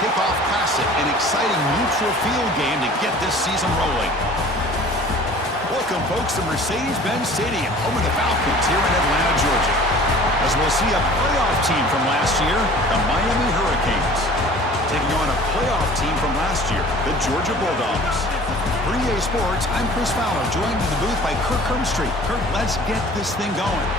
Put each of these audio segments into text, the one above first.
Kickoff Classic, an exciting neutral field game to get this season rolling. Welcome, folks, to Mercedes-Benz Stadium, home of the Falcons here in Atlanta, Georgia. As we'll see a playoff team from last year, the Miami Hurricanes, taking on a playoff team from last year, the Georgia Bulldogs. For EA Sports, I'm Chris Fowler, joined in the booth by Kirk Hermstreet. Kirk, let's get this thing going.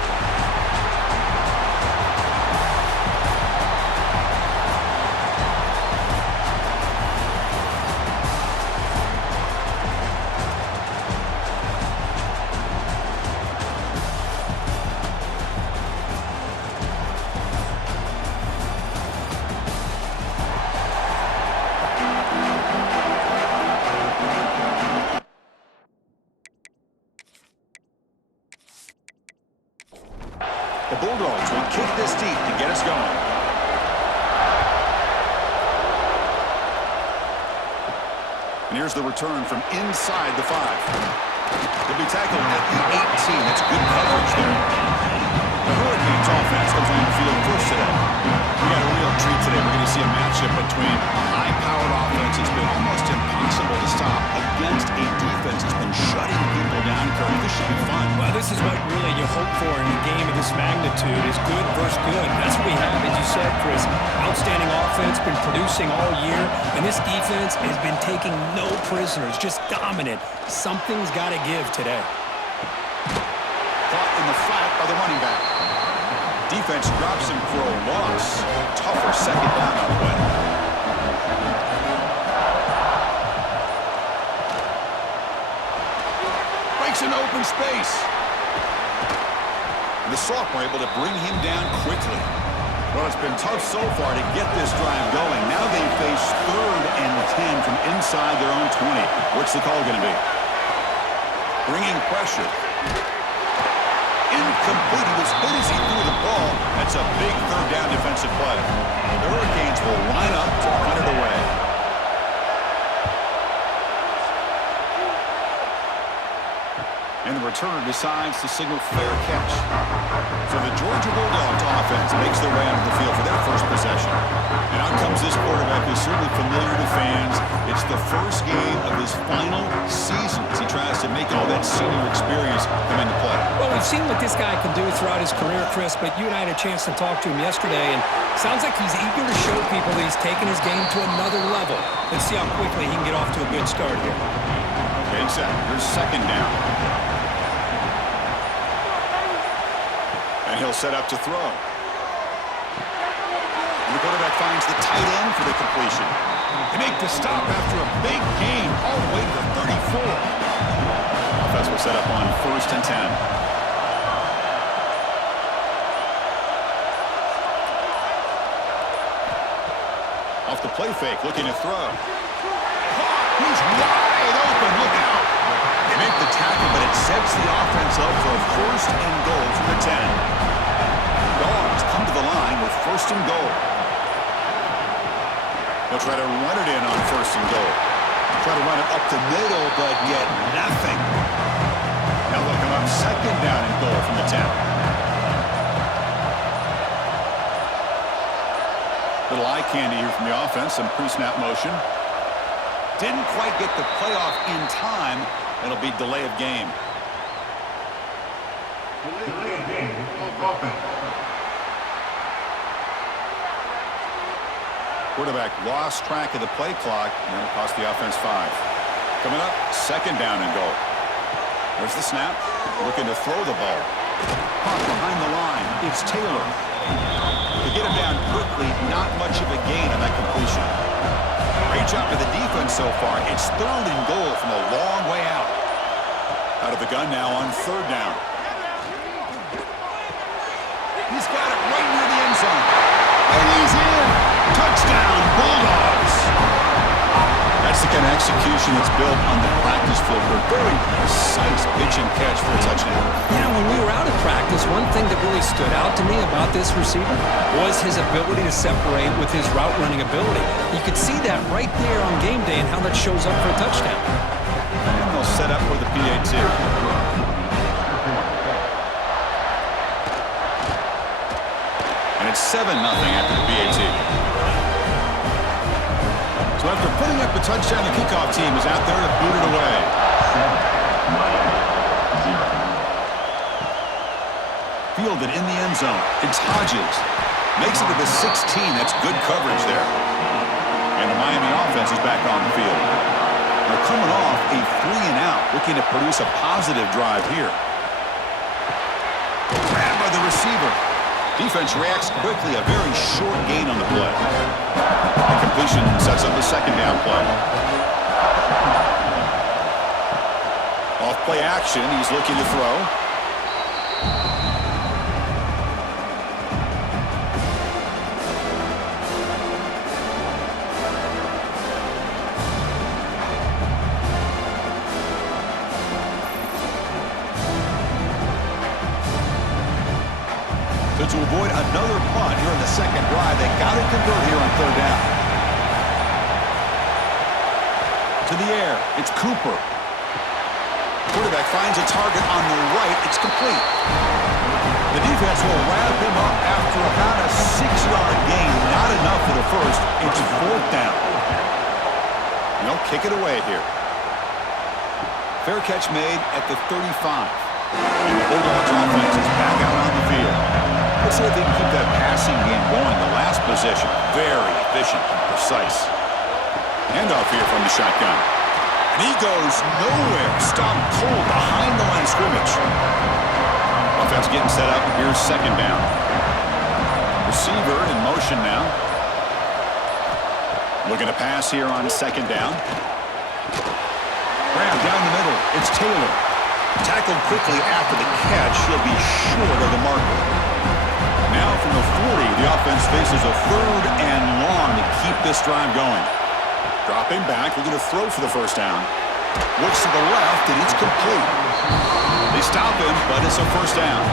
The Bulldogs will kick this deep to get us going. And here's the return from inside the 5. He'll be tackled at the 18. That's good coverage there. The Hurricanes offense comes on the field first today. We got a real treat today. We're going to see a matchup between a high-powered offense that's been almost impossible to stop against a defense that's been shutting people down. Kirk, this should be fun. Well, this is what really you hope for in a game of this magnitude is good versus good. That's what we have, as you said, Chris. Outstanding offense, been producing all year, and this defense has been taking no prisoners, just dominant. Something's got to give today. Caught in the flat by the running back. Defense drops him for a loss. Tougher second down on the way. Breaks an open space. The sophomore able to bring him down quickly. Well, it's been tough so far to get this drive going. Now they face 3rd and 10 from inside their own 20. What's the call going to be? Bringing pressure. Incomplete. He was hit as he threw the ball. That's a big 3rd down defensive play. The Hurricanes will line up to punt it away. And the returner decides to signal fair catch. So the Georgia Bulldogs offense makes their way onto the field for their first possession. And out comes this quarterback who's certainly familiar to fans. It's the first game of his final season as he tries to make all that senior experience come into play. Well, we've seen what this guy can do throughout his career, Chris, but you and I had a chance to talk to him yesterday, and sounds like he's eager to show people that he's taken his game to another level. Let's see how quickly he can get off to a good start here. Okay, set. Here's 2nd down. And he'll set up to throw. And the quarterback finds the tight end for the completion. They make the stop after a big gain all the way to the 34. Offense will set up on 1st and 10. Off the play fake, looking to throw. He's wide open, look out. They make the tackle, but it sets the offense up for a 1st and goal from the 10. Dogs come to the line with 1st and goal. They'll try to run it in on 1st and goal. Try to run it up the middle, but get nothing. Now they'll come up 2nd down and goal from the 10. Little eye candy here from the offense, some pre-snap motion. Didn't quite get the playoff in time. It'll be delay of game. Delay of game. Quarterback lost track of the play clock, and it cost the offense 5. Coming up, 2nd down and goal. There's the snap. Looking to throw the ball. Caught behind the line. It's Taylor. To get him down quickly, not much of a gain on that completion. Great job by the defense so far. It's 3rd and goal from a long way out. Out of the gun now on 3rd down. He's got it right near the end zone. And he's in. Touchdown, Bulldogs. That's the kind of execution that's built on the practice field for a very precise pitch and catch for a touchdown. You know, when we were out of practice, one thing that really stood out to me about this receiver was his ability to separate with his route running ability. You could see that right there on game day and how that shows up for a touchdown. And they'll set up for the PAT. And it's 7-0 after the PAT. after putting up a touchdown, the kickoff team is out there to boot it away. Fielded in the end zone. It's Hodges. Makes it to the 16. That's good coverage there. And the Miami offense is back on the field. They're coming off a 3-and-out, looking to produce a positive drive here. Grabbed by the receiver. Defense reacts quickly, a very short gain on the play. The completion sets up the second down play. Off play action, he's looking to throw. To avoid another punt here in the second drive, they got to convert here on third down. To the air, it's Cooper. Quarterback finds a target on the right. It's complete. The defense will wrap him up after about a 6-yard gain. Not enough for the first. It's fourth down. And they'll kick it away here. Fair catch made at the 35. And the Bulldogs offense is back out on the field. Let's see if they can keep that passing game going. The last possession, very efficient and precise. Handoff here from the shotgun. And he goes nowhere. Stopped cold behind the line of scrimmage. Offense getting set up. Here's second down. Receiver in motion now. Looking to pass here on second down. Grab down the middle. It's Taylor. Tackled quickly after the catch. He'll be short of the marker. Now from the 40, the offense faces a third and long to keep this drive going. Dropping back, looking to throw for the first down. Looks to the left, and it's complete. They stop him, but it's a first down.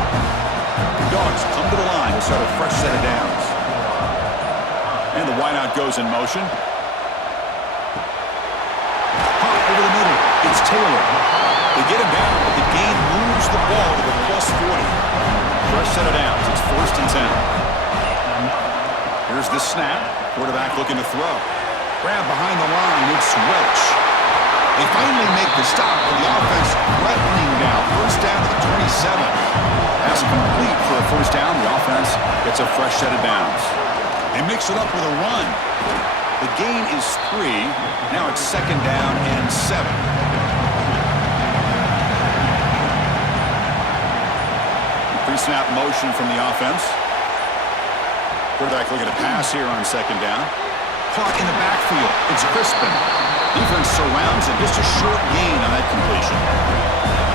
The Dogs come to the line to start a fresh set of downs. And the wideout goes in motion. Hot over the middle. It's Taylor. They get him down, but the gain moves the ball to the +40. Fresh set of downs. It's first and 10. Here's the snap. Quarterback looking to throw. Grab behind the line. It's Welch. They finally make the stop, and the offense threatening now. First down to the 27. Pass complete for a first down. The offense gets a fresh set of downs. They mix it up with a run. The gain is 3. Now it's second down and 7. Pre-snap motion from the offense. Quarterback looking to pass here on second down. Caught in the backfield. It's Crispin. Defense surrounds it. Just a short gain on that completion.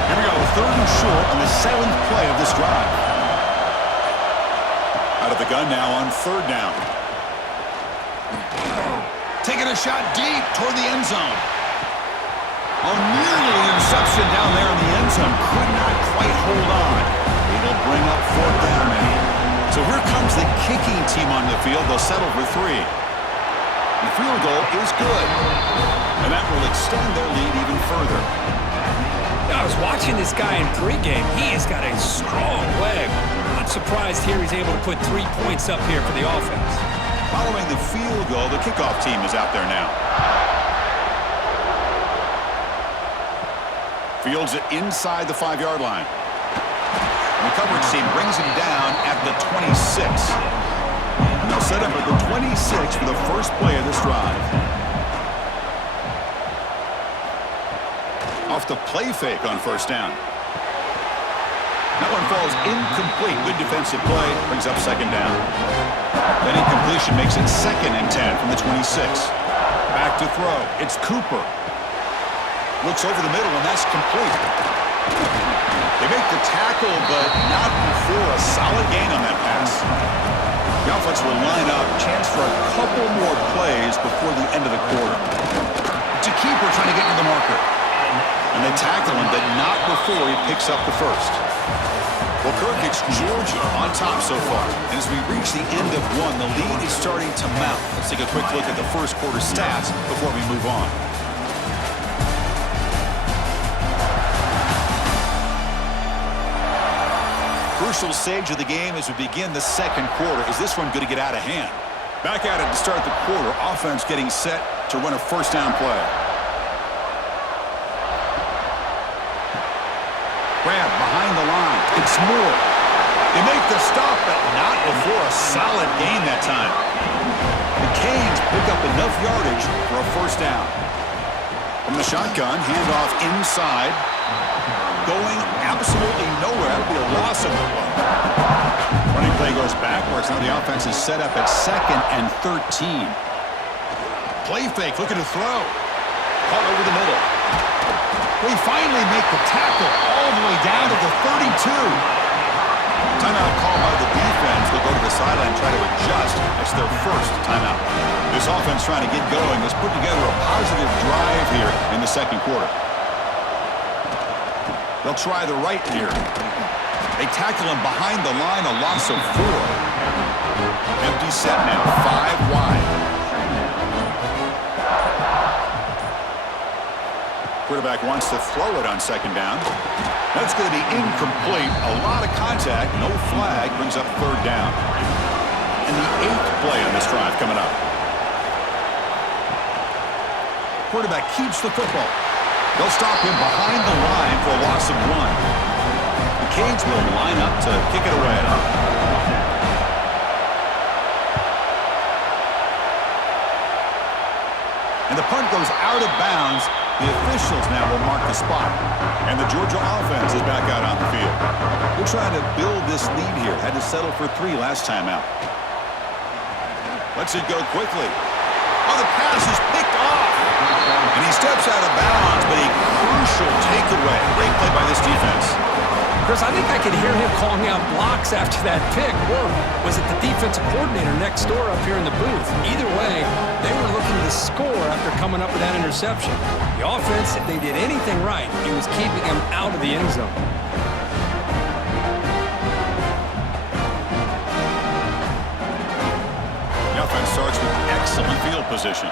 Here we go. Third and short on the 7th play of this drive. Out of the gun now on third down. Taking a shot deep toward the end zone. Oh, nearly an interception down there in the end zone. Could not quite hold on. It'll bring up fourth down now. So here comes the kicking team on the field. They'll settle for 3. The field goal is good. And that will extend their lead even further. I was watching this guy in pregame. He has got a strong leg. Not surprised here he's able to put 3 points up here for the offense. Following the field goal, the kickoff team is out there now. Fields it inside the 5-yard line. The coverage team brings him down at the 26. And they'll set up at the 26 for the first play of this drive. Off the play fake on first down. That one falls incomplete. Good defensive play. Brings up second down. That incompletion makes it second and 10 from the 26. Back to throw. It's Cooper. Looks over the middle, and that's complete. They make the tackle, but not before a solid gain on that pass. The offense will line up. Chance for a couple more plays before the end of the quarter. It's a keeper trying to get to the marker. And they tackle him, but not before he picks up the first. Well, Kirk, it's Georgia on top so far. And as we reach the end of one, the lead is starting to mount. Let's take a quick look at the first quarter stats before we move on. Crucial stage of the game as we begin the second quarter. Is this one going to get out of hand? Back at it to start the quarter. Offense getting set to win a first down play. Grab behind the line. It's Moore. They make the stop, but not before a solid gain that time. The Canes pick up enough yardage for a first down. From the shotgun, handoff inside. Going absolutely nowhere. That would be a loss of the play. Running play goes backwards. Now the offense is set up at 2nd and 13. Play fake, looking to throw. Caught over the middle. We finally make the tackle all the way down to the 32. Timeout called by the defense. They'll go to the sideline and try to adjust. It's their first timeout. This offense trying to get going. Let's put together a positive drive here in the second quarter. They'll try the right here. They tackle him behind the line, a loss of 4. Empty set now, 5 wide. Quarterback wants to throw it on second down. That's going to be incomplete. A lot of contact, no flag, brings up third down. And the 8th play on this drive coming up. Quarterback keeps the football. They'll stop him behind the line for a loss of 1. The Canes will line up to kick it away. And the punt goes out of bounds. The officials now will mark the spot. And the Georgia offense is back out on the field. They're trying to build this lead here. Had to settle for 3 last time out. Lets it go quickly. Oh, the pass is picked off. And he steps out of bounds, but a crucial takeaway. Great play by this defense. Chris, I think I could hear him calling out blocks after that pick. Or was it the defensive coordinator next door up here in the booth? Either way, they were looking to score after coming up with that interception. The offense, if they did anything right, it was keeping them out of the end zone. The offense starts with excellent field position.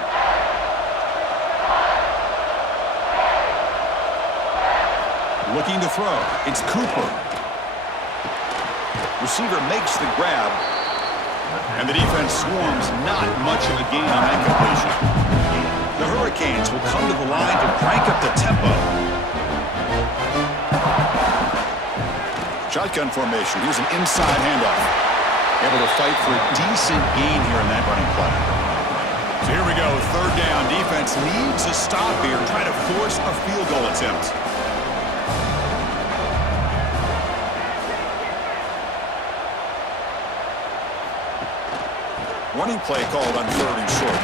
Looking to throw. It's Cooper. Receiver makes the grab. And the defense swarms. Not much of a gain on that completion. The Hurricanes will come to the line to crank up the tempo. Shotgun formation. Here's an inside handoff. Able to fight for a decent gain here in that running play. So here we go. Third down. Defense needs a stop here. Try to force a field goal attempt. Running play called on 3rd and short.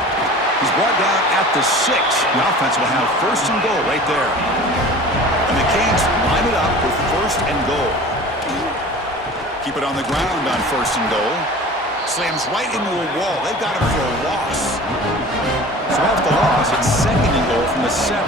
He's brought down at the 6. The offense will have 1st and goal right there. And the Canes line it up with 1st and goal. Keep it on the ground on 1st and goal. Slams right into a wall. They've got him for a loss. So off the loss, it's 2nd and goal from the 7.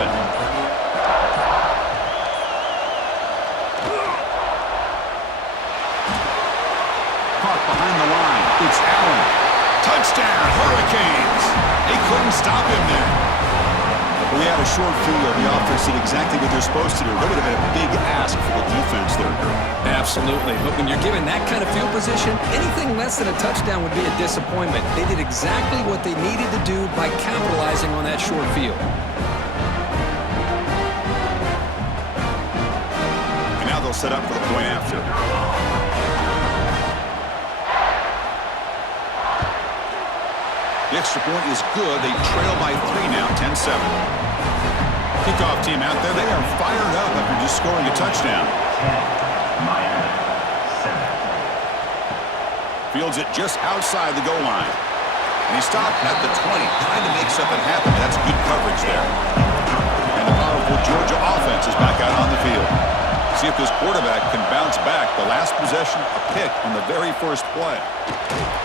Caught behind the line. It's Allen. Touchdown, Hurricanes. They couldn't stop him there. We had a short field. The offense did exactly what they're supposed to do. That would have been a big ask for the defense there. Absolutely. But when you're given that kind of field position, anything less than a touchdown would be a disappointment. They did exactly what they needed to do by capitalizing on that short field. And now they'll set up for the point after. The extra point is good. They trail by 3 now, 10-7. Kickoff team out there. They are fired up after just scoring a touchdown. Fields it just outside the goal line. And he stopped at the 20, trying to make something happen. That's good coverage there. And the powerful Georgia offense is back out on the field. See if this quarterback can bounce back. The last possession, a pick on the very first play.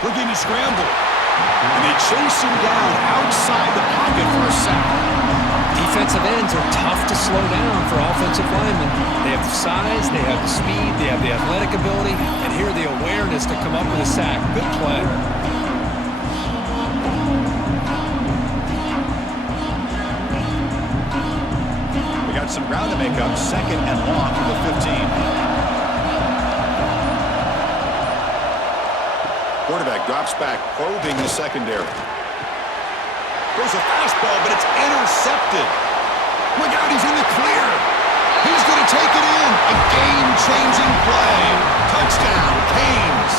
Looking to scramble. And they chase him down outside the pocket for a sack. Defensive ends are tough to slow down for offensive linemen. They have the size, they have the speed, they have the athletic ability, and here the awareness to come up with a sack. Good play. We got some ground to make up. 2nd and long from the 15. Quarterback drops back, probing the secondary. Throws a fastball, but it's intercepted. Look out, he's in the clear. He's going to take it in. A game-changing play. Touchdown, Canes.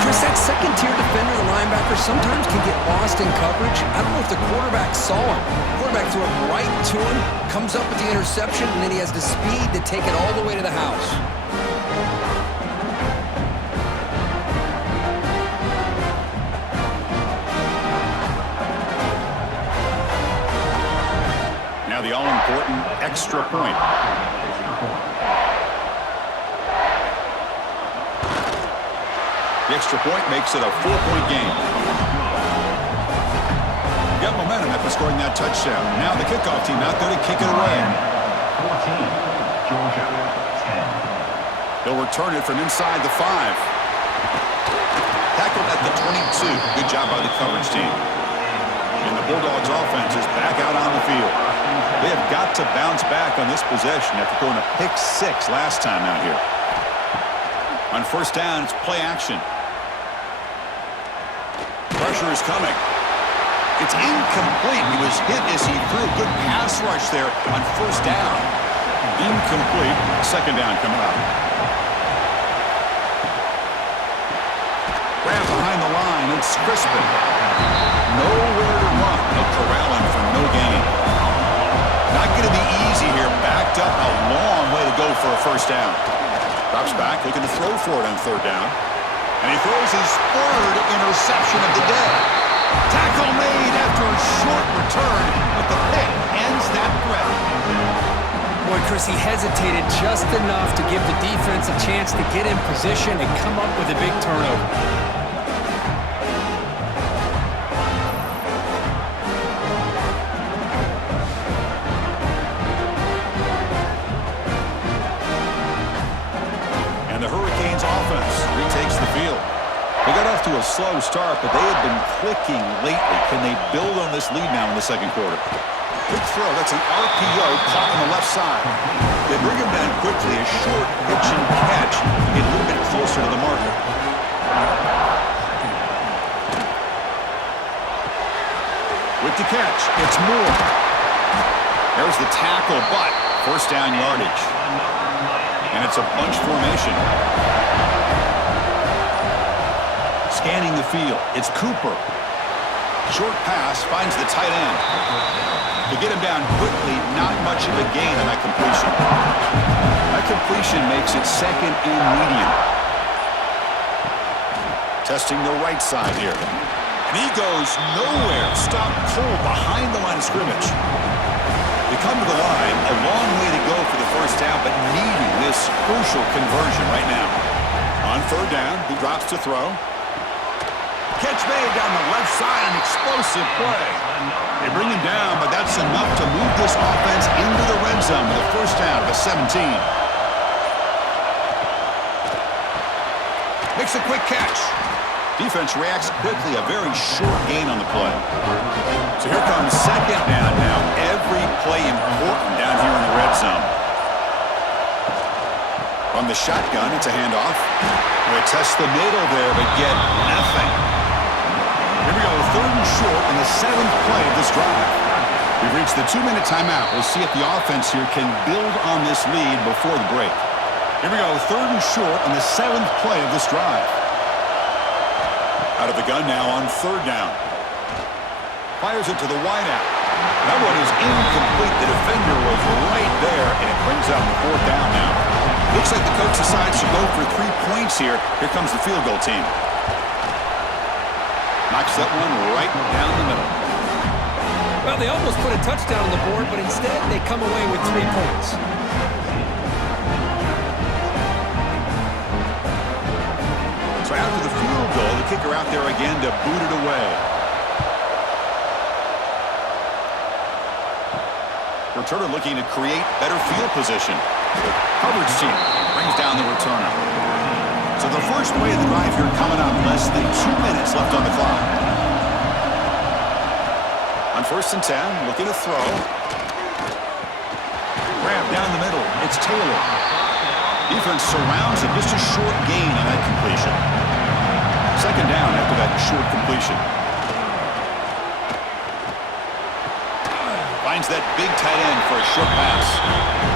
Chris, that second-tier defender, the linebacker, sometimes can get lost in coverage. I don't know if the quarterback saw him. The quarterback threw it right to him, comes up with the interception, and then he has the speed to take it all the way to the house. Now the all-important extra point. The extra point makes it a 4-point game. Got momentum after scoring that touchdown. Now the kickoff team out there to kick it away. 14, Georgia, 10. They'll return it from inside the 5. Tackled at the 22. Good job by the coverage team. And the Bulldogs offense is back out on the field. They have got to bounce back on this possession after throwing a pick 6 last time out here. On first down, it's play action. Pressure is coming. It's incomplete. He was hit as he threw. Good pass rush there on first down. Incomplete. Second down coming up. Grab behind the line. It's Crispin. Nowhere to run. They'll corral him for no gain. Not going to be easy here. Backed up a long way to go for a first down. Drops back, looking to throw for it on third down. And he throws his third interception of the day. Tackle made after a short return, but the pick ends that threat. Boy, Chris, he hesitated just enough to give the defense a chance to get in position and come up with a big turnover. They got off to a slow start, but they had been clicking lately. Can they build on this lead now in the second quarter? Quick throw. That's an RPO caught on the left side. They bring him down quickly. A short pitch and catch to get a little bit closer to the marker. With the catch, it's Moore. There's the tackle, but first down yardage. And it's a bunch formation. Scanning the field, it's Cooper. Short pass, finds the tight end. To get him down quickly, not much of a gain on that completion. That completion makes it second and medium. Testing the right side here. And he goes nowhere. Stop cold behind the line of scrimmage. They come to the line, a long way to go for the first down, but needing this crucial conversion right now. On third down, he drops to throw. Catch made down the left side, an explosive play. They bring him down, but that's enough to move this offense into the red zone with a first down of 17. Makes a quick catch. Defense reacts quickly, a very short gain on the play. So here comes second down now. Every play important down here in the red zone. From the shotgun, it's a handoff. They test the middle there, but get nothing. Here we go, third and short in the 7th play of this drive. We've reached the 2-minute timeout. We'll see if the offense here can build on this lead before the break. Here we go, third and short in the 7th play of this drive. Out of the gun now on third down. Fires it to the wideout. That one is incomplete. The defender was right there, and it brings up the fourth down now. Looks like the coach decides to go for 3 points here. Here comes the field goal team. Knocks that one right down the middle. Well, they almost put a touchdown on the board, but instead they come away with 3 points. So after the field goal, the kicker out there again to boot it away. Returner looking to create better field position. The coverage team brings down the returner. So the first play of the drive here coming up. Less than 2 minutes left on the clock. On first and 10, looking to throw. Grab down the middle. It's Taylor. Defense surrounds him. Just a short gain on that completion. Second down after that short completion. finds that big tight end for a short pass.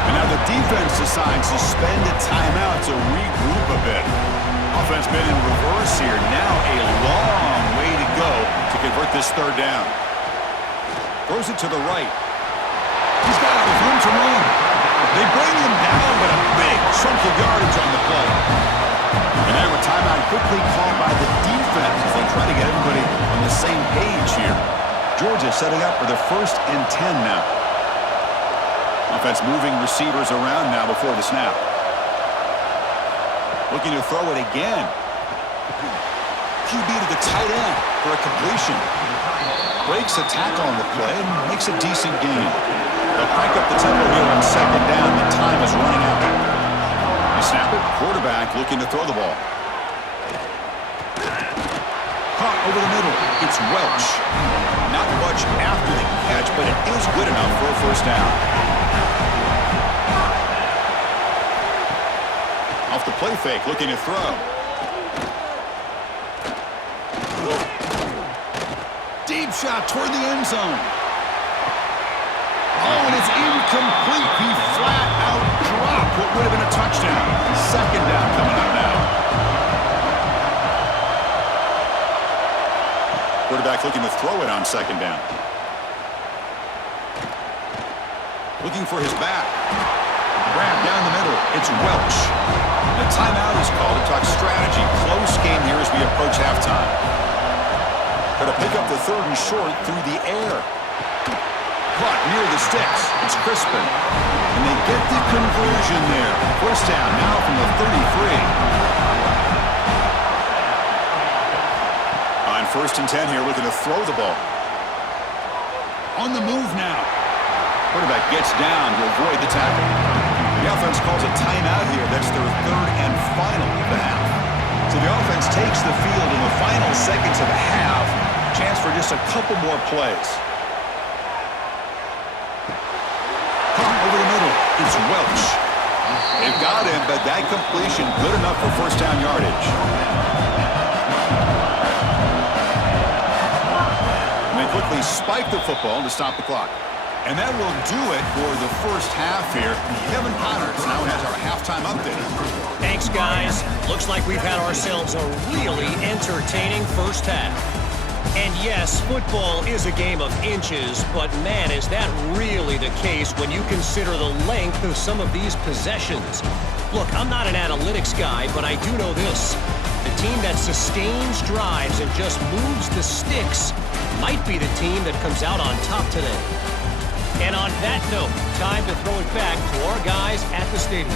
And now the defense decides to spend a timeout to regroup a bit. Offense been in reverse here. Now a long way to go to convert this third down. Throws it to the right. He's got it with room to run. They bring him down, but a big chunk of yardage on the play. And now a timeout quickly called by the defense as they try to get everybody on the same page here. Georgia setting up for the 1st and 10 now. Offense moving receivers around now before the snap. Looking to throw it again. QB to the tight end for a completion. Breaks a tackle on the play and makes a decent gain. They'll crank up the tempo here on 2nd down. The time is running out. They snap it. Quarterback looking to throw the ball. Caught over the middle. It's Welch. Not much after the catch, but it is good enough for a 1st down. Off the play fake, looking to throw. Deep shot toward the end zone. Oh, and it's incomplete. He flat out dropped what would have been a touchdown. 2nd down coming up now. Quarterback looking to throw it on 2nd down. Looking for his back. Grab down the middle. It's Welch. The timeout is called to talk strategy. Close game here as we approach halftime. Got to pick up the 3rd and short through the air. Caught near the sticks. It's Crispin. And they get the conversion there. 1st down now from the 33. On 1st and 10 here, looking to throw the ball. On the move now. Quarterback gets down to avoid the tackle. The offense calls a timeout here. That's their 3rd and final of the half. So the offense takes the field in the final seconds of the half. Chance for just a couple more plays. Caught over the middle. It's Welch. They've got him, but that completion good enough for 1st down yardage. And they quickly spike the football to stop the clock. And that will do it for the 1st half here. Kevin Connors now has our halftime update. Thanks, guys. Looks like we've had ourselves a really entertaining 1st half. And yes, football is a game of inches, but man, is that really the case when you consider the length of some of these possessions. Look, I'm not an analytics guy, but I do know this. The team that sustains drives and just moves the sticks might be the team that comes out on top today. And on that note, time to throw it back to our guys at the stadium.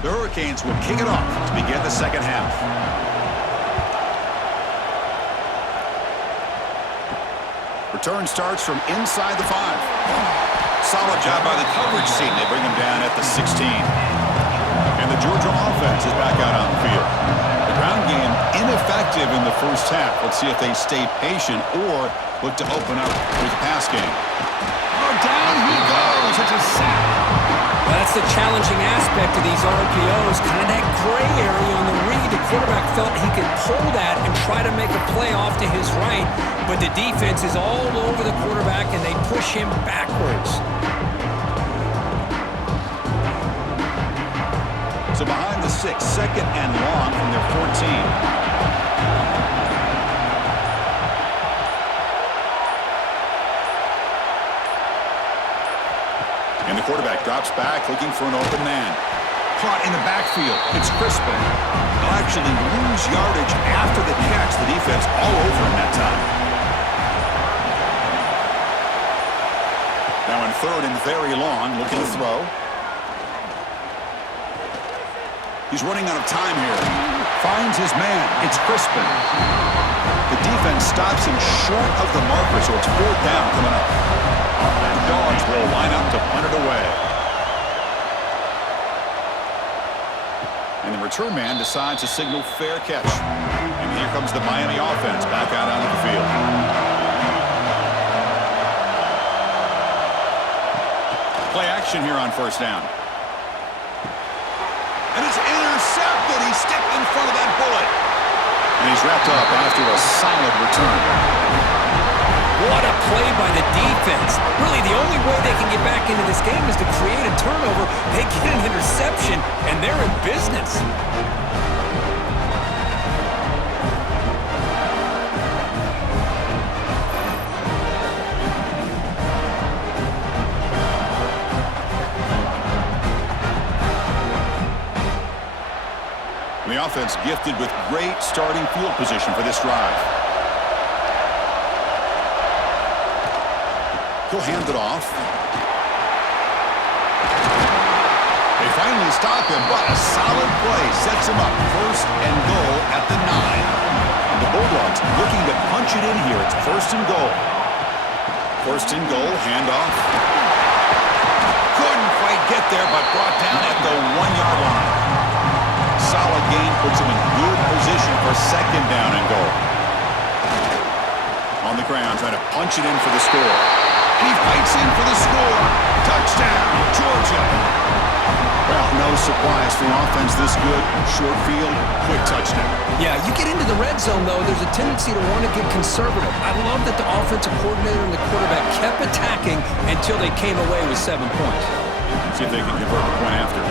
The Hurricanes will kick it off to begin the 2nd half. Return starts from inside the 5. Solid job by the coverage team. They bring him down at the 16. And the Georgia offense is back out on the field. The ground game ineffective in the 1st half. Let's see if they stay patient or look to open up with the pass game. Oh, down he goes. It's a sack. Well, that's the challenging aspect of these RPOs, kind of that gray area on the read. The quarterback felt he could pull that and try to make a play off to his right, but the defense is all over the quarterback and they push him backwards. So behind the 6, 2nd and long from their 14. And the quarterback drops back, looking for an open man. Caught in the backfield. It's Crispin. They'll actually lose yardage after the catch. The defense all over him that time. Now in 3rd and very long, looking to throw. He's running out of time here. Finds his man. It's Crispin. The defense stops him short of the marker, so it's 4th down coming up. The Dogs will line up to punt it away. And the return man decides to signal fair catch. And here comes the Miami offense back out onto the field. Play action here on 1st down. And it's intercepted. He stepped in front of that bullet. And he's wrapped up after a solid return. What a play by the defense. Really, the only way they can get back into this game is to create a turnover. They get an interception, and they're in business. The offense gifted with great starting field position for this drive. He'll hand it off. They finally stop him, but a solid play sets him up first and goal at the 9. And the Bulldogs looking to punch it in here. It's first and goal. First and goal, handoff. Couldn't quite get there, but brought down at the 1-yard line. Solid gain puts him in good position for second down and goal. On the ground, trying to punch it in for the score. And he fights in for the score. Touchdown, Georgia. Well, no surprise for offense this good. Short field, quick touchdown. Yeah, you get into the red zone, though, there's a tendency to want to get conservative. I love that the offensive coordinator and the quarterback kept attacking until they came away with 7 points. See if they can convert the point after.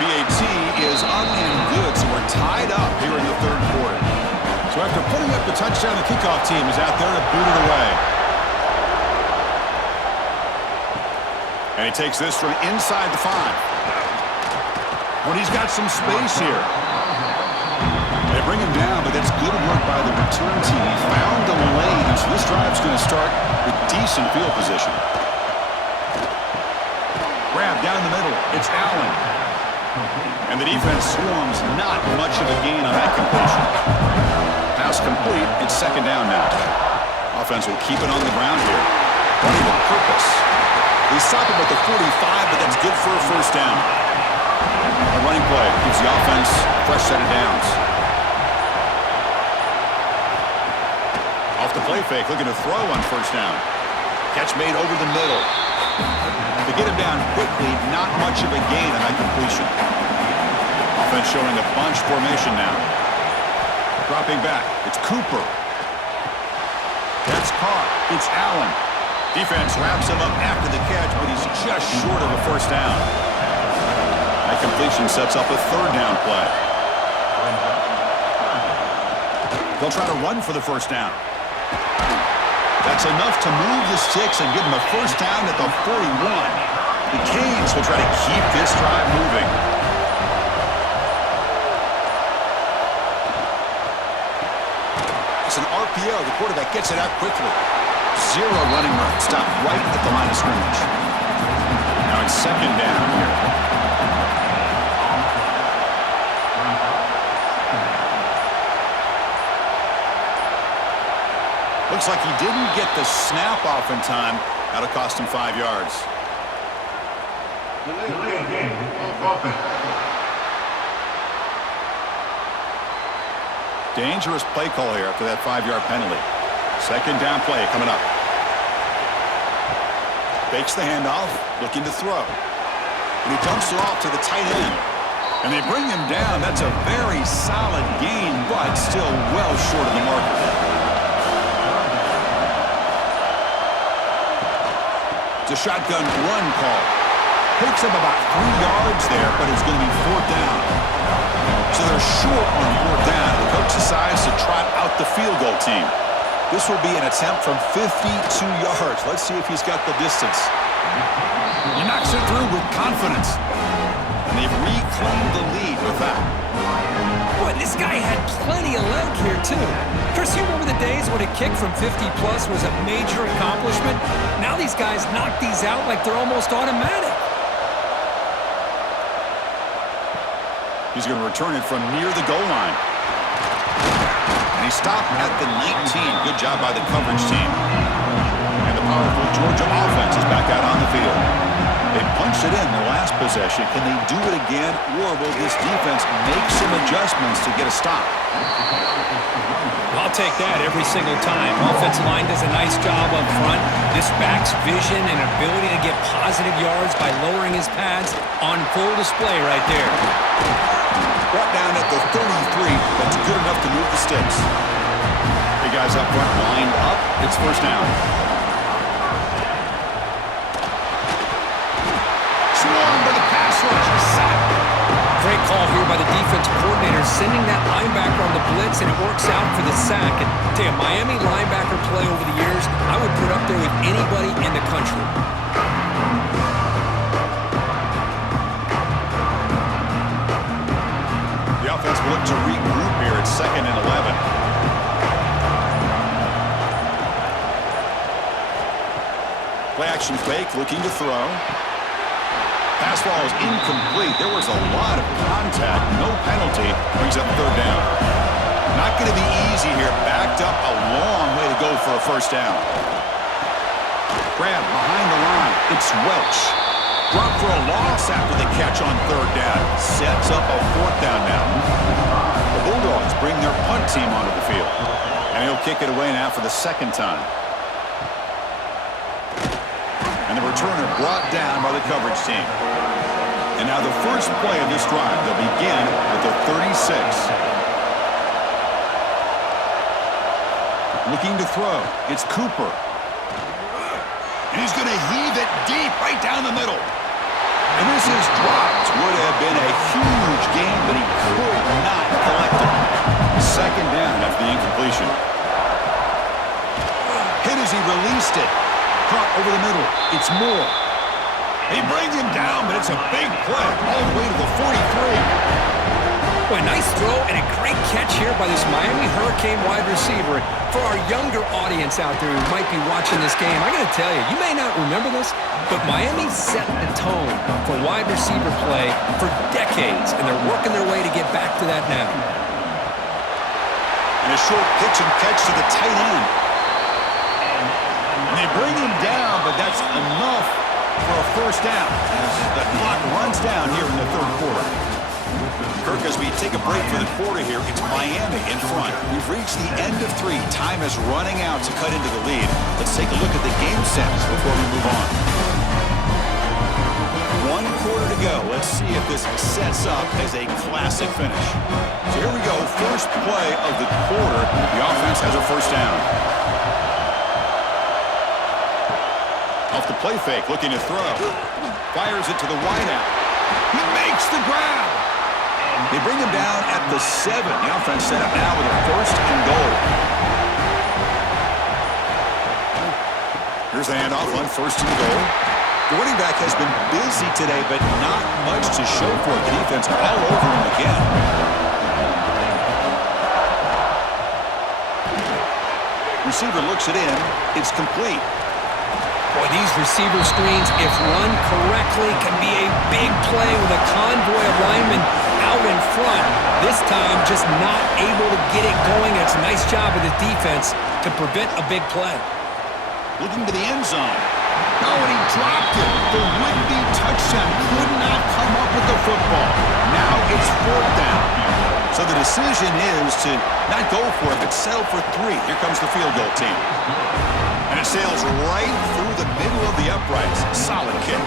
PAT is up and good, so we're tied up here in the third quarter. So after putting up the touchdown, the kickoff team is out there to boot it away. And he takes this from inside the 5. When he's got some space here. They bring him down, but that's good work by the return team. He found the lane, and so this drive's going to start with decent field position. Grab down the middle. It's Allen. And the defense swarms, not much of a gain on that completion. Pass complete, it's second down now. Offense will keep it on the ground here. Running with purpose. They stop him at the 45, but that's good for a first down. A running play gives the offense a fresh set of downs. Off the play fake, looking to throw on first down. Catch made over the middle. To get him down quickly, not much of a gain on that completion. Offense showing a bunch formation now. Dropping back, it's Cooper. That's caught, it's Allen. Defense wraps him up after the catch, but he's just short of a first down. That completion sets up a third down play. They'll try to run for the first down. That's enough to move the sticks and give them a first down at the 41. The Canes will try to keep this drive moving. It's an RPO. The quarterback gets it out quickly. 0 running room. Stop right at the line of scrimmage. Now it's second down here. Looks like he didn't get the snap off in time. That'll cost him 5 yards. Dangerous play call here after that 5-yard penalty. Second down play coming up. Fakes the handoff, looking to throw. And he dumps it off to the tight end. And they bring him down. That's a very solid gain, but still well short of the marker. It's a shotgun run call. Picks up about 3 yards there, but it's going to be 4th down. So they're short on 4th down. The coach decides to trot out the field goal team. This will be an attempt from 52 yards. Let's see if he's got the distance. He knocks it through with confidence. And they've reclaimed the lead with that. Boy, this guy had plenty of leg here, too. Chris, you remember the days when a kick from 50-plus was a major accomplishment? Now these guys knock these out like they're almost automatic. He's going to return it from near the goal line. And he stopped at the 19. Good job by the coverage team. And the powerful Georgia offense is back out on the field. They punched it in the last possession. Can they do it again, or will this defense make some adjustments to get a stop? I'll take that every single time. Offensive line does a nice job up front. This back's vision and ability to get positive yards by lowering his pads on full display right there. Brought down at the 33. That's good enough to move the sticks. The guys up front lined up. It's first down. Swarmed by the pass rush. Sacked. Great call here by the defensive coordinator, sending that linebacker on the blitz, and it works out for the sack. And tell you, Miami linebacker play over the years, I would put up there with anybody in the country. The offense will look to regroup here at 2nd and 11. Play action fake, looking to throw. Pass ball is incomplete. There was a lot of contact. No penalty. Brings up 3rd down. Not going to be easy here. Backed up a long way to go for a first down. Grab behind the line. It's Welch. Drop for a loss after the catch on 3rd down. Sets up a 4th down now. The Bulldogs bring their punt team onto the field. And he'll kick it away now for the 2nd time. And the returner brought down by the coverage team. And now the first play of this drive, they'll begin with the 36. Looking to throw. It's Cooper. And he's going to heave it deep right down the middle. And this is dropped. Would have been a huge gain, but he could not collect it. 2nd down after the incompletion. Hit as he released it. Caught over the middle. It's Moore. They bring him down, but it's a big play all the way to the 43. Boy, nice throw and a great catch here by this Miami Hurricane wide receiver. For our younger audience out there who might be watching this game, I got to tell you, you may not remember this, but Miami set the tone for wide receiver play for decades, and they're working their way to get back to that now. And a short pitch and catch to the tight end. And they bring him down, but that's enough for a first down as the clock runs down here in the 3rd quarter. Kirk, as we take a break for the quarter here, it's Miami in front. We've reached the end of 3. Time is running out to cut into the lead. Let's take a look at the game sets before we move on. 1 quarter to go. Let's see if this sets up as a classic finish. So here we go. First play of the quarter. The offense has a first down. Off the play fake, looking to throw. Fires it to the wideout. He makes the grab. They bring him down at the 7. The offense set up now with a 1st and goal. Here's the handoff on 1st and goal. The running back has been busy today, but not much to show for it. The defense all over him again. Receiver looks it in. It's complete. Boy, these receiver screens, if run correctly, can be a big play with a convoy of linemen out in front. This time, just not able to get it going. It's a nice job of the defense to prevent a big play. Looking to the end zone. Oh, and he dropped it. The would-be touchdown could not come up with the football. Now it's 4th down. So the decision is to not go for it, but settle for 3. Here comes the field goal team. And it sails right through the middle of the uprights. Solid kick.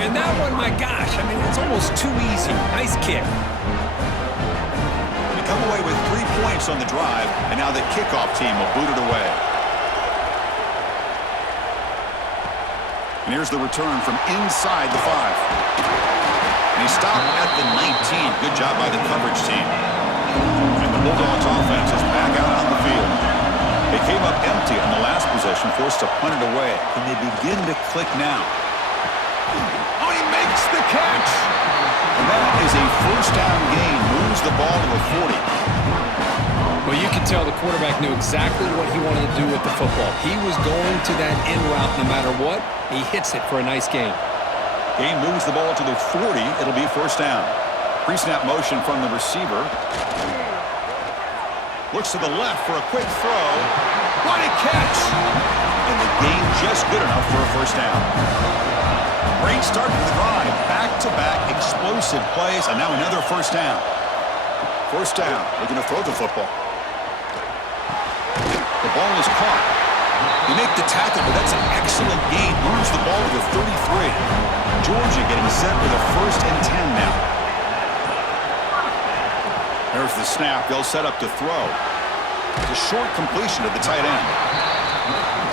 And that one, my gosh, I mean, it's almost too easy. Nice kick. They come away with 3 points on the drive, and now the kickoff team will boot it away. And here's the return from inside the 5. And he stopped at the 19. Good job by the coverage team. And the Bulldogs offense is back out on the field. They came up empty on the last possession, forced to punt it away. Can they begin to click now? Oh, he makes the catch! And that is a first down gain. Moves the ball to the 40. Well, you can tell the quarterback knew exactly what he wanted to do with the football. He was going to that in route no matter what. He hits it for a nice gain. Gain moves the ball to the 40. It'll be first down. Pre-snap motion from the receiver. Looks to the left for a quick throw. What a catch! And the gain just good enough for a first down. Great start to the drive. Back-to-back explosive plays, and now another first down. First down, looking to throw the football. The ball is caught. They make the tackle, but that's an excellent gain. Moves the ball to the 33. Georgia getting set with a 1st and 10 now. There's the snap. They'll set up to throw. It's a short completion to the tight end.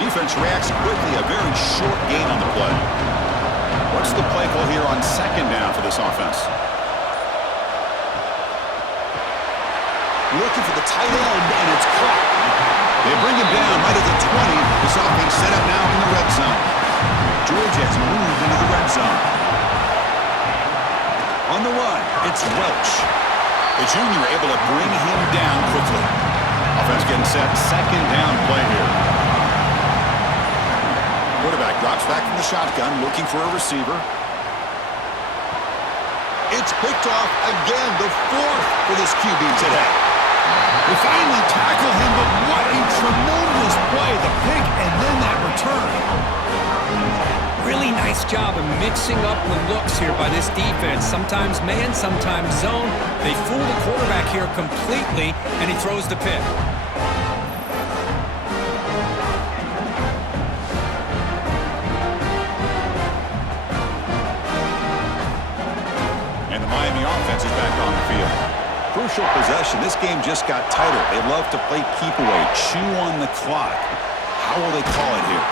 Defense reacts quickly. A very short gain on the play. What's the play call here on 2nd down for this offense? Looking for the tight end, and it's caught. They bring him down right at the 20. This offense set up now in the red zone. Georgia has moved into the red zone. On the run, it's Welch. The junior able to bring him down quickly. Offense getting set. 2nd down play here. Quarterback drops back from the shotgun, looking for a receiver. It's picked off again, the 4th for this QB today. They finally tackle him, but what a tremendous play. The pick and then that return. Really nice job of mixing up the looks here by this defense. Sometimes man, sometimes zone. They fool the quarterback here completely, and he throws the pick. And the Miami offense is back on the field. Crucial possession. This game just got tighter. They love to play keep away, chew on the clock. How will they call it here?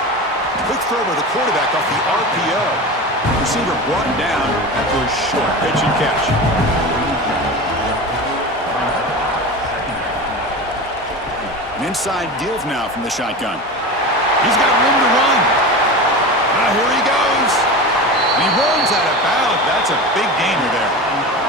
Quick throw by the quarterback off the RPO. Receiver brought down after a short pitch and catch. An inside give now from the shotgun. He's got room to run. Now here he goes. And he runs out of bounds. That's a big gainer there.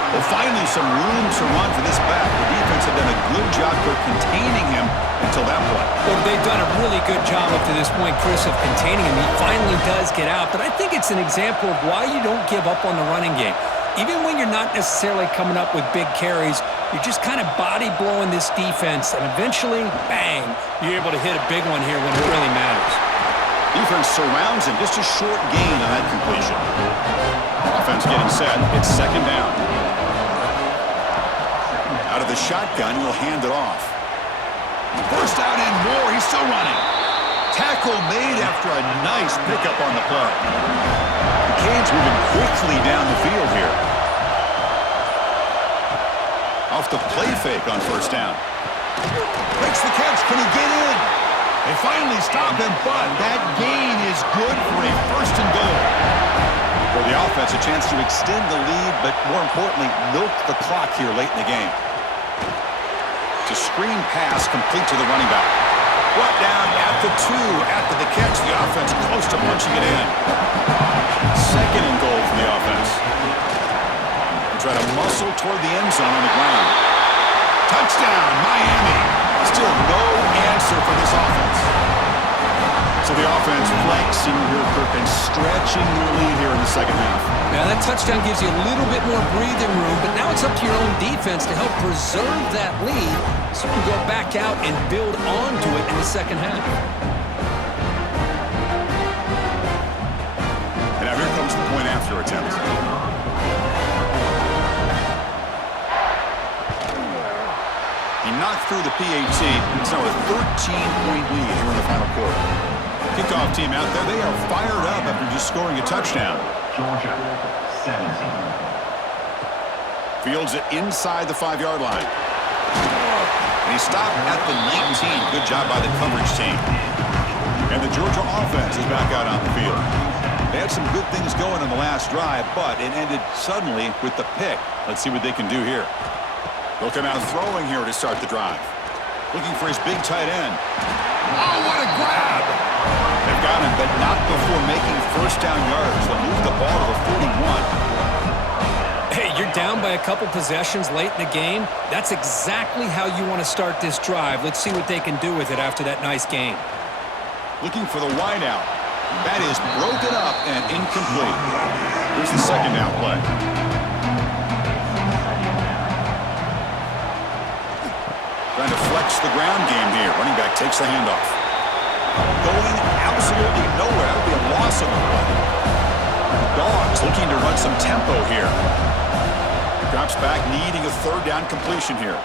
Well, finally some room to run for this back. The defense have done a good job for containing him until that point. Well, they've done a really good job up to this point, Chris, of containing him. He finally does get out, but I think it's an example of why you don't give up on the running game. Even when you're not necessarily coming up with big carries, you're just kind of body blowing this defense, and eventually, bang, you're able to hit a big one here when it really matters. Defense surrounds him. Just a short gain on that completion. Offense getting set. It's 2nd down. Out of the shotgun, he'll hand it off. First out and more. He's still running. Tackle made after a nice pickup on the play. The Canes moving quickly down the field here. Off the play fake on 1st down. Makes the catch. Can he get in? They finally stop him, but that gain is good for a 1st and goal. For the offense, a chance to extend the lead, but more importantly, milk the clock here late in the game. It's a screen pass complete to the running back. Brought down at the 2 after the catch. The offense close to punching it in. 2nd and goal for the offense. They try to muscle toward the end zone on the ground. Touchdown, Miami. Still no answer for this offense. So the offense flexing here, Kirk, and stretching their lead here in the 2nd half. Now that touchdown gives you a little bit more breathing room, but now it's up to your own defense to help preserve that lead so you can go back out and build onto it in the 2nd half. And now here comes the point after attempt. He knocked through the PAT. It's now a 13-point lead here in the final quarter. Kickoff team out there. They are fired up after just scoring a touchdown. Georgia, 17. Fields it inside the 5-yard line. And he stopped at the 19. Good job by the coverage team. And the Georgia offense is back out on the field. They had some good things going in the last drive, but it ended suddenly with the pick. Let's see what they can do here. They'll come out throwing here to start the drive. Looking for his big tight end. Oh, what a grab! They've got him, but not before making 1st down yards. They'll move the ball to the 41. Hey, you're down by a couple possessions late in the game. That's exactly how you want to start this drive. Let's see what they can do with it after that nice game. Looking for the wideout. That is broken up and incomplete. Here's the 2nd down play. Trying to flex the ground game here. Running back takes the handoff. Going absolutely nowhere. That'll be a loss on the play. Dogs looking to run some tempo here. Drops back, needing a third down completion here.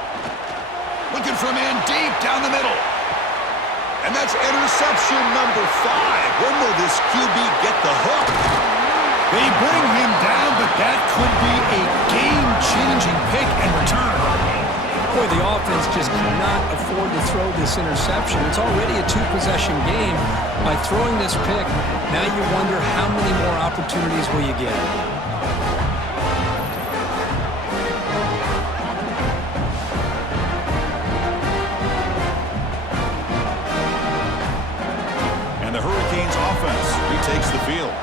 Looking for a man deep down the middle. And that's interception number 5. When will this QB get the hook? They bring him down, but that could be a game-changing pick and return. Boy, the offense just cannot afford to throw this interception. It's already a 2-possession game. By throwing this pick, now you wonder how many more opportunities will you get. And the Hurricanes offense retakes the field.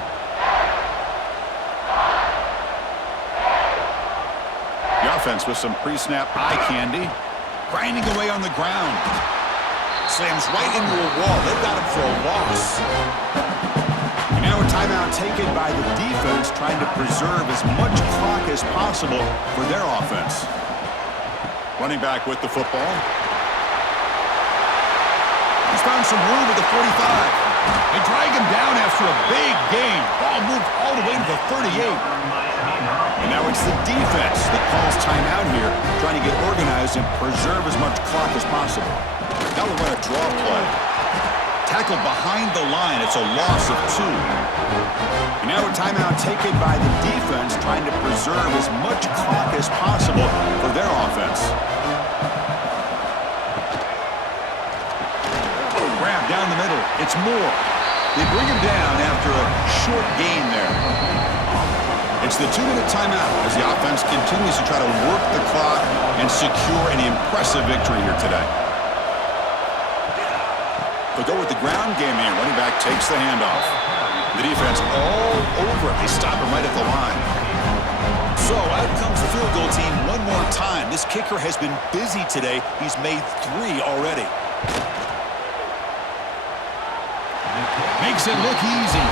The offense with some pre-snap eye candy. Grinding away on the ground. Slams right into a wall. They've got him for a loss. And now a timeout taken by the defense, trying to preserve as much clock as possible for their offense. Running back with the football. He's found some room at the 45. They drag him down after a big gain. Ball moved all the way to the 38. And now it's the defense that calls timeout here, trying to get organized and preserve as much clock as possible. Now we're going to draw play. Tackled behind the line. It's a loss of 2. And now a timeout taken by the defense, trying to preserve as much clock as possible for their offense. Grab down the middle. It's Moore. They bring him down after a short gain there. It's the 2-minute timeout as the offense continues to try to work the clock and secure an impressive victory here today. They'll go with the ground game here. Running back takes the handoff. The defense all over it. They stop him right at the line. So out comes the field goal team one more time. This kicker has been busy today. He's made 3 already. Makes it look easy.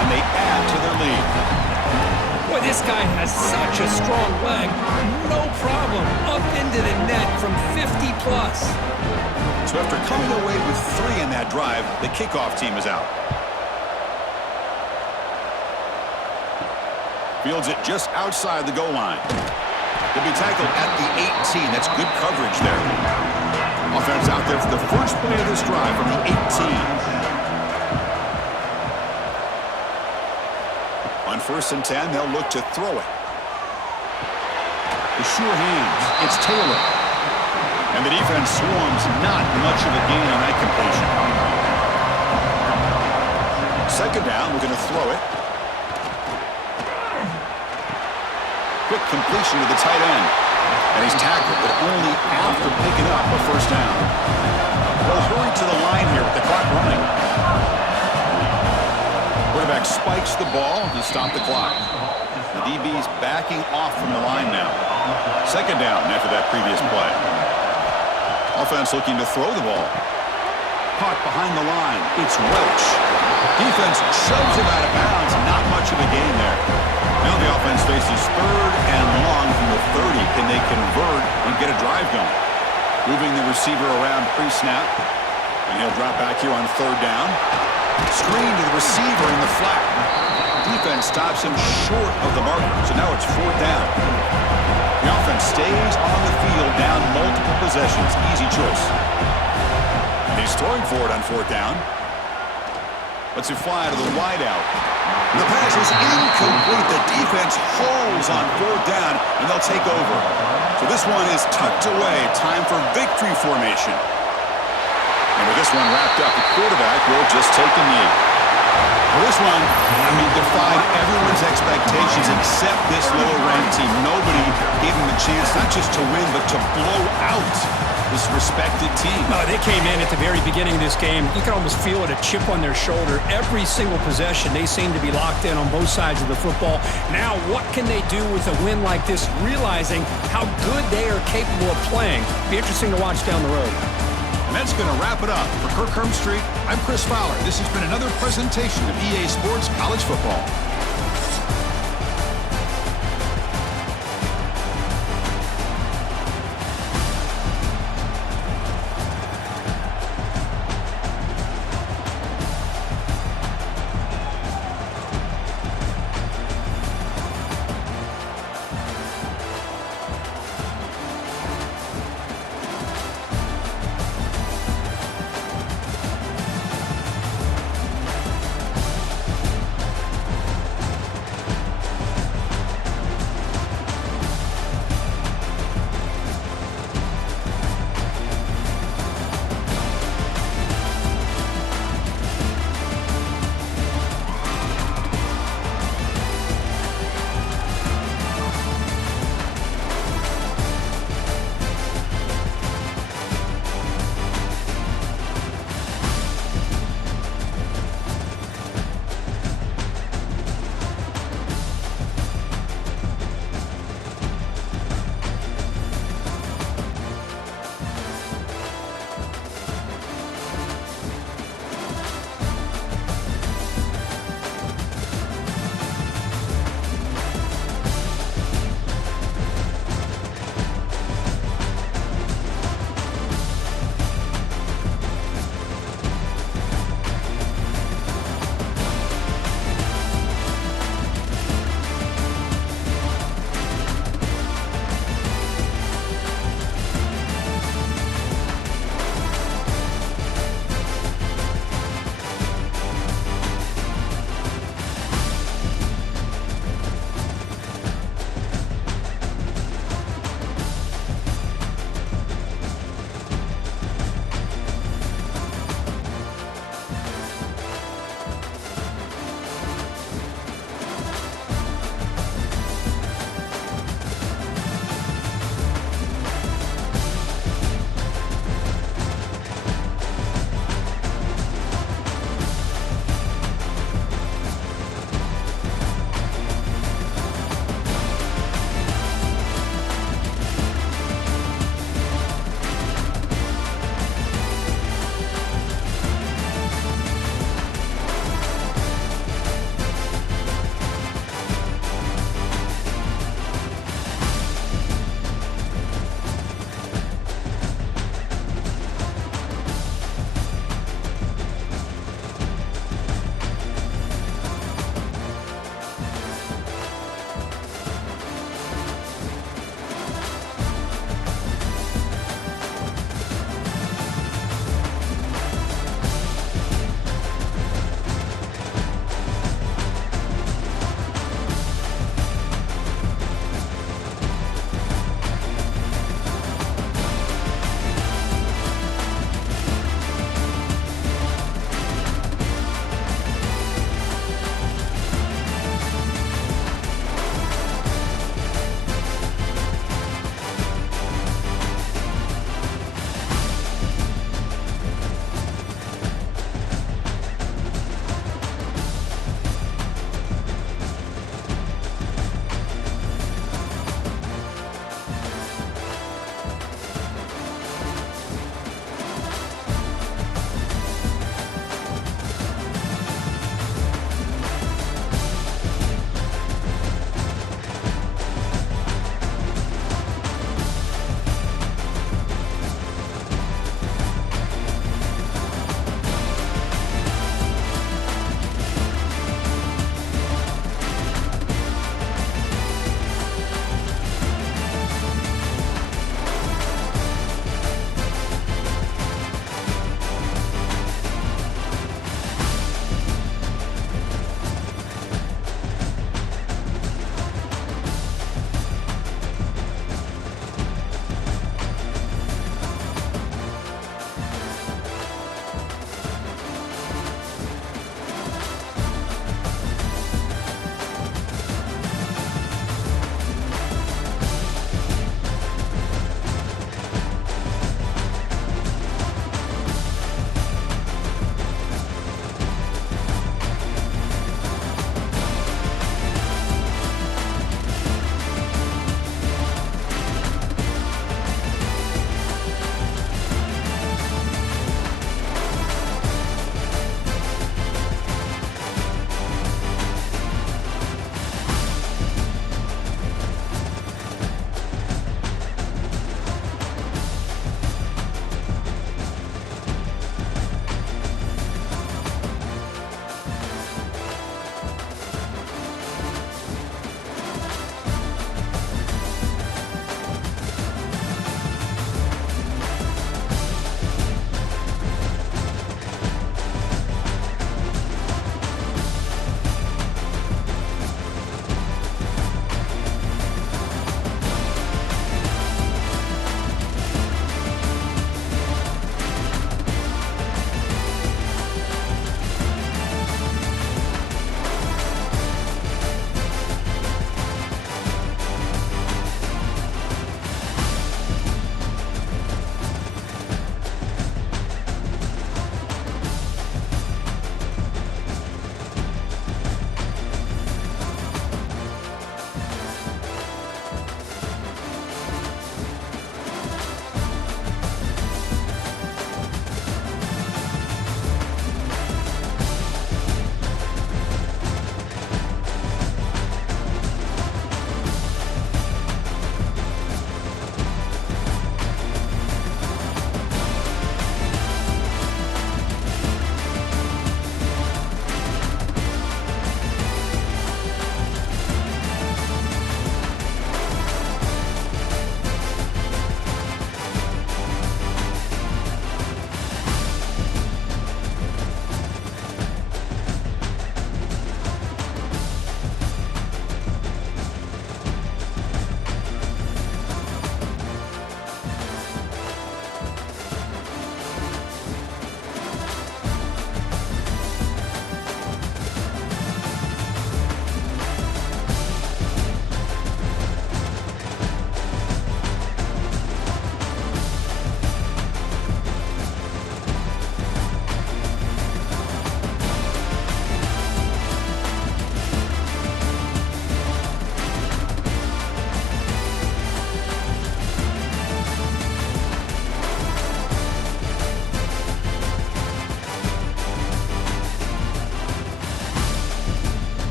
And they add to their lead. Boy, this guy has such a strong leg. No problem. Up into the net from 50-plus. So after coming away with 3 in that drive, the kickoff team is out. Fields it just outside the goal line. He'll be tackled at the 18. That's good coverage there. Offense out there for the first play of this drive from the 18. On 1st and 10, they'll look to throw it. The sure hands. It's Taylor. And the defense swarms, not much of a gain on that completion. 2nd down, we're going to throw it. Quick completion to the tight end. And he's tackled, but only after picking up a 1st down. They'll hurry to the line here with the clock running. Quarterback spikes the ball to stop the clock. The DB's backing off from the line now. 2nd down after that previous play. Offense looking to throw the ball. Caught behind the line. It's Welch. Defense shoves him out of bounds. Not much of a gain there. Now the offense faces 3rd and long from the 30. Can they convert and get a drive going? Moving the receiver around pre-snap. And he'll drop back here on 3rd down. Screen to the receiver in the flat. Defense stops him short of the marker. So now it's 4th down. The offense stays on the field down multiple possessions. Easy choice. And he's throwing for it on 4th down. Lets it fly to the wideout. The pass is incomplete. The defense holds on 4th down, and they'll take over. So this one is tucked away. Time for victory formation. And with this one wrapped up, the quarterback will just take the knee. Well, this one, defied everyone's expectations except this lower-ranked team. Nobody gave them a chance not just to win, but to blow out this respected team. They came in at the very beginning of this game. You can almost feel it, a chip on their shoulder. Every single possession, they seem to be locked in on both sides of the football. Now, what can they do with a win like this, realizing how good they are capable of playing? Be interesting to watch down the road. And that's going to wrap it up. For Kirk Street, I'm Chris Fowler. This has been another presentation of EA Sports College Football.